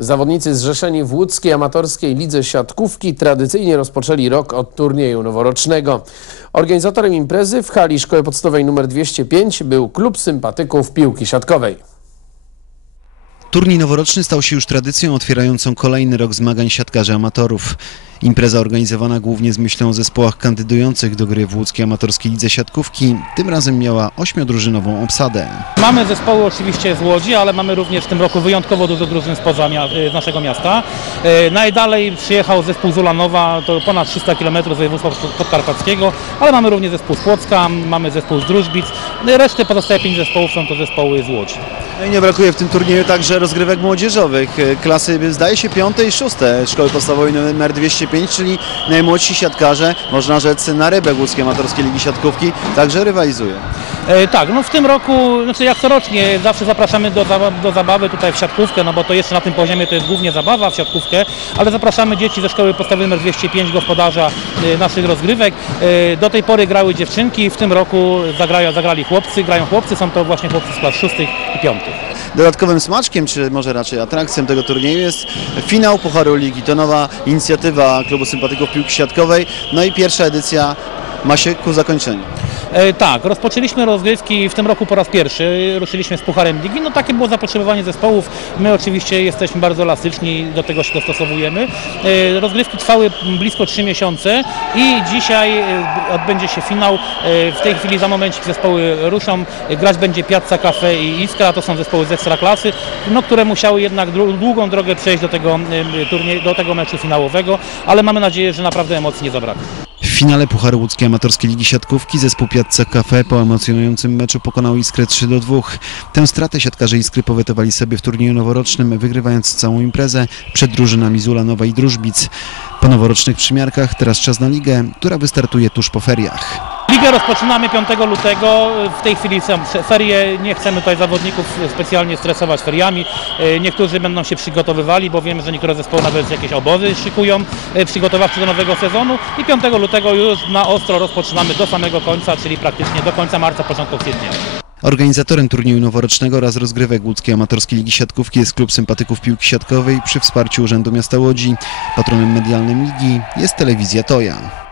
Zawodnicy zrzeszeni w łódzkiej amatorskiej lidze siatkówki tradycyjnie rozpoczęli rok od turnieju noworocznego. Organizatorem imprezy w hali Szkoły Podstawowej nr 205 był Klub Sympatyków Piłki Siatkowej. Turniej noworoczny stał się już tradycją otwierającą kolejny rok zmagań siatkarzy amatorów. Impreza organizowana głównie z myślą o zespołach kandydujących do gry w łódzkiej amatorskiej lidze siatkówki, tym razem miała ośmiodrużynową obsadę. Mamy zespoły oczywiście z Łodzi, ale mamy również w tym roku wyjątkowo dużo drużyn spoza mia- z naszego miasta. E, Najdalej przyjechał zespół z Ulanowa, to ponad 300 km z województwa podkarpackiego, ale mamy również zespół z Płocka, mamy zespół z Drużbic. Resztę pozostałe pięć zespołów są to zespoły z Łodzi. No i nie brakuje w tym turnieju także rozgrywek młodzieżowych. Klasy zdaje się piąte i szóste Szkoły Podstawowej nr 205, czyli najmłodsi siatkarze, można rzec na rybę łódzkiej amatorskiej ligi siatkówki, także rywalizują. E, tak, no w tym roku, znaczy jak corocznie, zawsze zapraszamy do, do zabawy tutaj w siatkówkę, no bo to jeszcze na tym poziomie to jest głównie zabawa w siatkówkę, ale zapraszamy dzieci ze szkoły podstawowej nr 205, gospodarza e, naszych rozgrywek. E, do tej pory grały dziewczynki, w tym roku zagrają, zagrali chłopcy, grają chłopcy, są to właśnie chłopcy z klas szóstych i piątych. Dodatkowym smaczkiem, czy może raczej atrakcją tego turnieju jest finał Pucharu Ligi. To nowa inicjatywa Klubu Sympatyków Piłki Siatkowej, no i pierwsza edycja ma się ku zakończeniu. E, tak, rozpoczęliśmy rozgrywki w tym roku po raz pierwszy, ruszyliśmy z Pucharem Ligi, no takie było zapotrzebowanie zespołów, my oczywiście jesteśmy bardzo elastyczni, do tego się dostosowujemy. E, rozgrywki trwały blisko 3 miesiące i dzisiaj e, odbędzie się finał, w tej chwili za momencik zespoły ruszą, grać będzie Piazza Cafe i Iskra, to są zespoły z Ekstraklasy, no, które musiały jednak dłu- długą drogę przejść do tego, do tego meczu finałowego, ale mamy nadzieję, że naprawdę emocji nie zabraknie. Finale Pucharu Łódzkiej Amatorskiej Ligi Siatkówki zespół Piazza Cafe po emocjonującym meczu pokonał Iskrę 3 do 2. Tę stratę siatkarze Iskry powetowali sobie w turnieju noworocznym, wygrywając całą imprezę przed drużynami z Ulanowa i Drużbic. Po noworocznych przymiarkach teraz czas na ligę, która wystartuje tuż po feriach. Ligę rozpoczynamy 5 lutego. W tej chwili są ferie. Nie chcemy tutaj zawodników specjalnie stresować feriami. E, Niektórzy będą się przygotowywali, bo wiemy, że niektóre zespoły nawet jakieś obozy szykują e, przygotowawcze do nowego sezonu. I 5 lutego już na ostro rozpoczynamy do samego końca, czyli praktycznie do końca marca, początku kwietnia. Organizatorem turnieju noworocznego oraz rozgrywek Łódzkiej Amatorskiej Ligi Siatkówki jest Klub Sympatyków Piłki Siatkowej przy wsparciu Urzędu Miasta Łodzi. Patronem medialnym ligi jest telewizja Toja.